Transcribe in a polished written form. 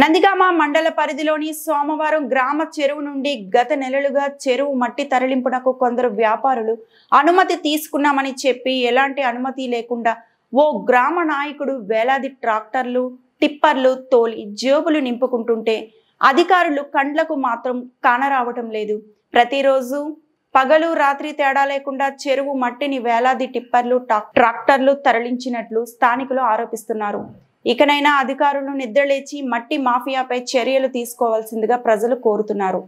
నందిగామ మండల పరిధిలోని సోమవారం గ్రామ చెరువు నుండి గత నెలలుగా చెరువు మట్టి తరలింపునకు కొందరు వ్యాపారులు అనుమతి తీసుకున్నామని చెప్పి ఎలాంటి అనుమతి లేకుండా ఓ గ్రామ నాయకుడు వేలాది ట్రాక్టర్లు టిప్పర్లు తోలి జేబులు నింపుకుంటుంటే అధికారులు కండ్లకు మాత్రం కానరావటం లేదు. ప్రతిరోజు పగలు రాత్రి తేడా లేకుండా చెరువు మట్టిని వేలాది టిప్పర్లు ట్రాక్టర్లు తరలించినట్లు స్థానికులు ఆరోపిస్తున్నారు. ఇకనైనా అధికారులు నిద్రలేచి మట్టి మాఫియాపై చర్యలు తీసుకోవాల్సిందిగా ప్రజలు కోరుతున్నారు.